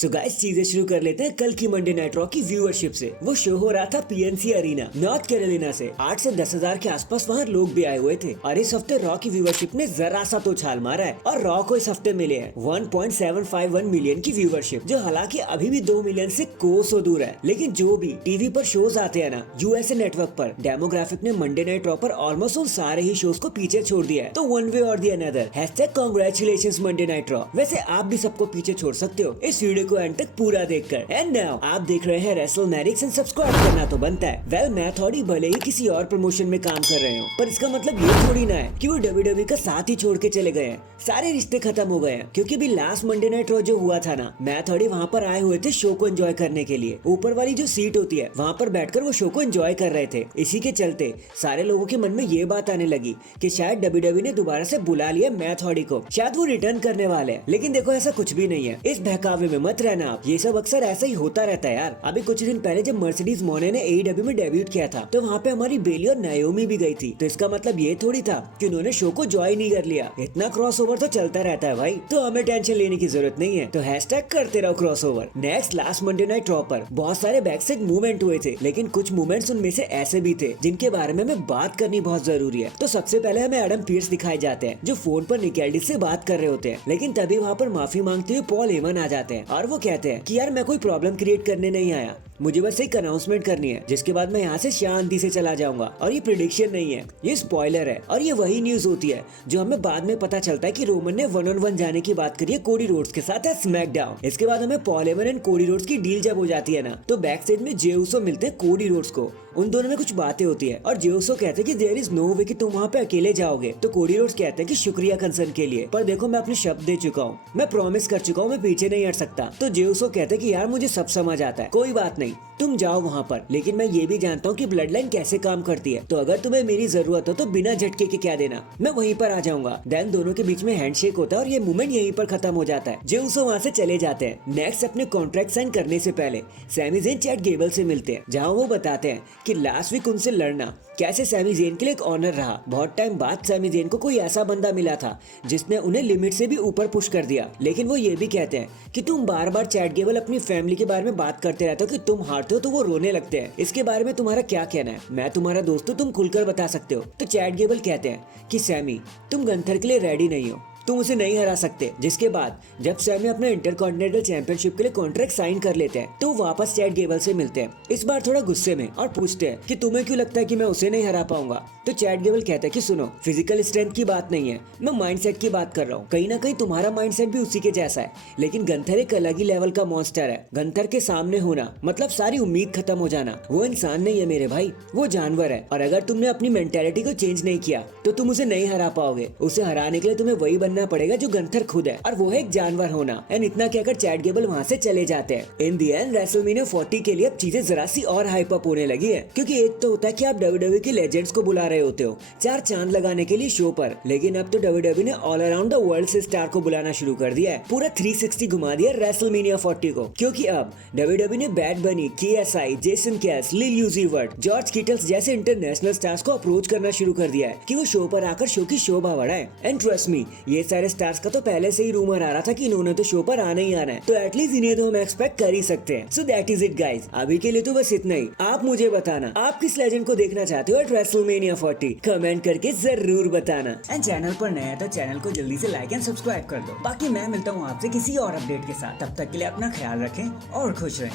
So guys चीजें शुरू कर लेते हैं कल की मंडे नाइट रॉ की व्यूअरशिप से। वो शो हो रहा था पीएनसी अरीना नॉर्थ कैरोलिना से। 8 से 10 हजार के आसपास वहाँ लोग भी आए हुए थे और इस हफ्ते रॉ की व्यूअरशिप ने जरा सा तो छाल मारा है और रॉ को इस हफ्ते मिले हैं 1.751 मिलियन की व्यूअरशिप, जो हालांकि अभी भी 2 मिलियन से कोसों दूर है। लेकिन जो भी टीवी पर शोज आते हैं ना यूएसए नेटवर्क पर, डेमोग्राफिक ने मंडे नाइट रॉ पर ऑलमोस्ट उन सारे ही शोज को पीछे छोड़ दिया है। तो वन वे और the another #congratulations Monday night raw. वैसे आप भी सबको पीछे छोड़ सकते हो इस वीडियो को एंड तक पूरा देखकर। एंड नाउ आप देख रहे हैं रेसलमैनिक्स एंड सब्सक्राइब करना तो बनता है। वेल मैं थोड़ी भले ही किसी और प्रमोशन में काम कर रहे हो, पर इसका मतलब ये थोड़ी ना है कि वो WWE का साथ ही छोड़ के चले गए हैं। सारे रिश्ते खत्म हो गए हैं क्योंकि भी लास्ट मंडे नाइट रॉ जो हुआ था ना, मैं थोड़ी वहाँ पर आए हुए थे शो को एंजॉय करने के लिए। ऊपर वाली जो सीट होती है वहाँ पर बैठकर वो शो को एंजॉय कर रहे थे। इसी के चलते सारे लोगों के मन में ये बात आने लगी कि शायद WWE ने दोबारा से बुला लिया मैथ हॉडी को, शायद वो रिटर्न करने वाले हैं। लेकिन देखो ऐसा कुछ भी नहीं है, इस बहकावे में मत रहना आप। ये सब अक्सर ऐसा ही होता रहता है यार। अभी कुछ दिन पहले जब मर्सिडीज मोने ने AEW में डेब्यूट किया था तो वहाँ पे हमारी बेली और नायोमी भी गई थी। तो इसका मतलब ये थोड़ी था कि उन्होंने शो को ज्वाइन ही कर लिया। इतना क्रॉसओवर तो चलता रहता है भाई, तो हमें टेंशन लेने की जरूरत नहीं है। तो हैशटैग करते रहो crossover. Next last Monday night raw पर बहुत सारे बैकस्टेज मूवमेंट हुए थे, लेकिन कुछ मूवमेंट्स उनमें से ऐसे भी थे जिनके बारे में हमें बात करनी बहुत जरूरी है। तो सबसे पहले हमें एडम पीयर्स दिखाए जाते हैं जो फोन पर निकेल्डिस से बात कर रहे होते हैं, लेकिन तभी वहाँ पर माफी मांगते हुए पॉल हेमन आ जाते हैं और वो कहते हैं कि यार मैं कोई प्रॉब्लम क्रिएट करने नहीं आया, मुझे बस एक अनाउंसमेंट करनी है जिसके बाद मैं यहाँ से शांति से चला जाऊंगा। और ये प्रेडिक्शन नहीं है, ये स्पॉइलर है और ये वही न्यूज होती है जो हमें बाद में पता चलता है कि रोमन ने 1-on-1 जाने की बात करी है कोडी रोड्स के साथ स्मैकडाउन। इसके बाद हमें Paul Heyman and Cody Rhodes की डील जब हो जाती है ना, तो बैक स्टेज में जे उसो मिलते हैं कोडी रोड्स को। उन दोनों में कुछ बातें होती है और जे उसो कहते हैं कि देयर इज नो वे कि तुम वहाँ पे अकेले जाओगे। तो कोडी रोड्स कहते हैं कि शुक्रिया कंसर्न के लिए, पर देखो मैं अपने शब्द दे चुका हूँ, मैं प्रॉमिस कर चुका हूँ, मैं पीछे नहीं हट सकता। तो जे उसो कहते हैं कि यार मुझे सब समझ आता है, कोई बात नहीं, तुम जाओ वहाँ पर, लेकिन मैं ये भी जानता हूँ कि ब्लड लाइन कैसे काम करती है, तो अगर तुम्हें मेरी जरूरत हो तो बिना झटके के क्या देना, मैं वहीं पर आ जाऊंगा। देन दोनों के बीच में हैंडशेक होता है और ये मूवमेंट यहीं पर खत्म हो जाता है। जे उसो वहाँ से चले जाते हैं। नेक्स्ट अपने कॉन्ट्रैक्ट साइन करने से पहले सैमी ज़ेन चैट गेबल से मिलते हैं, जहाँ वो बताते हैं कि लास्ट वीक उनसे लड़ना कैसे सैमी ज़ेन के लिए एक ऑनर रहा। बहुत टाइम बाद सैमी ज़ेन को कोई ऐसा बंदा मिला था जिसने उन्हें लिमिट से भी ऊपर पुश कर दिया। लेकिन वो ये भी कहते हैं कि तुम बार बार चैट गेबल अपनी फैमिली के बारे में बात करते रहते हो कि तुम हारते हो तो वो रोने लगते हैं, इसके बारे में तुम्हारा क्या कहना है, मैं तुम्हारा दोस्त हूँ, तुम खुलकर बता सकते हो। तो चैट गेबल कहते हैं कि सैमी तुम गंथर के लिए रेडी नहीं हो, तुम उसे नहीं हरा सकते। जिसके बाद जब सैमी अपने इंटरकॉन्टिनेंटल चैंपियनशिप के लिए कॉन्ट्रैक्ट साइन कर लेते हैं तो वापस चैट गेबल से मिलते हैं, इस बार थोड़ा गुस्से में, और पूछते हैं कि तुम्हें क्यों लगता है कि मैं उसे नहीं हरा पाऊंगा। तो चैट गेबल कहता है कि सुनो, फिजिकल स्ट्रेंथ की बात नहीं है, मैं माइंडसेट की बात कर रहा हूँ। कहीं ना कहीं तुम्हारा माइंडसेट भी उसी के जैसा है, लेकिन गंथर एक अलग ही लेवल का मॉन्स्टर है। गंथर के सामने होना मतलब सारी उम्मीद खत्म हो जाना। वो इंसान नहीं है मेरे भाई, वो जानवर है, और अगर तुमने अपनी मेंटेलिटी को चेंज नहीं किया तो तुम उसे नहीं हरा पाओगे। उसे हराने के लिए तुम्हें वही बनना पड़ेगा जो गंथर खुद है, और वो है एक जानवर होना। एंड इतना कहकर चैट गेबल वहाँ से चले जाते हैं। इन दी एंड रेसलमेनिया 40 के लिए अब चीजें जरा सी और हाइप अप होने लगी है, क्योंकि एक तो होता है कि आप WWE के लेजेंड्स को बुला रहे होते हो 4 चांद लगाने के लिए शो पर, लेकिन अब तो WWE ने ऑल अराउंड द वर्ल्ड से स्टार को बुलाना शुरू कर दिया है। पूरा 360 घुमा दिया रेसलमेनिया 40 को, क्योंकि अब WWE ने बैड बनी, KSI, जेसन कैस, लिल यूजी वर्ट, जॉर्ज किटल्स जैसे इंटरनेशनल स्टार्स को अप्रोच करना शुरू कर दिया है कि वो शो पर आकर शो की शोभा बढ़ाए। एंड ट्रस्ट मी, ये सारे स्टार्स का तो पहले से ही रूमर आ रहा था कि इन्होंने तो शो पर आना ही आना है, तो एटलीस्ट इन्हें तो हम एक्सपेक्ट कर ही सकते हैं। So that is it guys, अभी के लिए तो बस इतना ही। आप मुझे बताना आप किस लेजेंड को देखना चाहते हो एट रेसलमेनिया 40, कमेंट करके जरूर बताना। एंड चैनल पर नया है तो चैनल को जल्दी से लाइक एंड सब्सक्राइब कर दो। बाकी मैं मिलता हूँ आपसे किसी और अपडेट के साथ, तब तक के लिए अपना ख्याल रखें और खुश रहें।